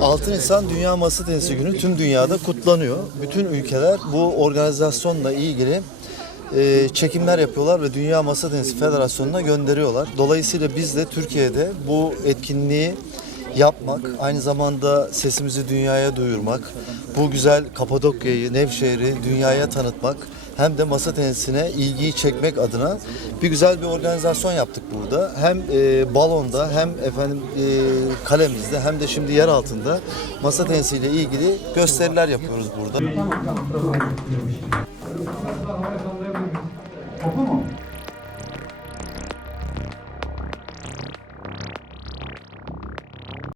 6 Nisan Dünya Masa Tenisi Günü tüm dünyada kutlanıyor. Bütün ülkeler bu organizasyonla ilgili e, çekimler yapıyorlar ve Dünya Masa Tenisi Federasyonu'na gönderiyorlar. Dolayısıyla biz de Türkiye'de bu etkinliği yapmak, aynı zamanda sesimizi dünyaya duyurmak, bu güzel Kapadokya'yı, Nevşehir'i dünyaya tanıtmak, hem de masa tenisine ilgiyi çekmek adına bir güzel bir organizasyon yaptık burada. Hem e, balonda hem efendim e, kalemizde hem de şimdi yer altında masa tenisiyle ilgili gösteriler yapıyoruz burada. Topu mu?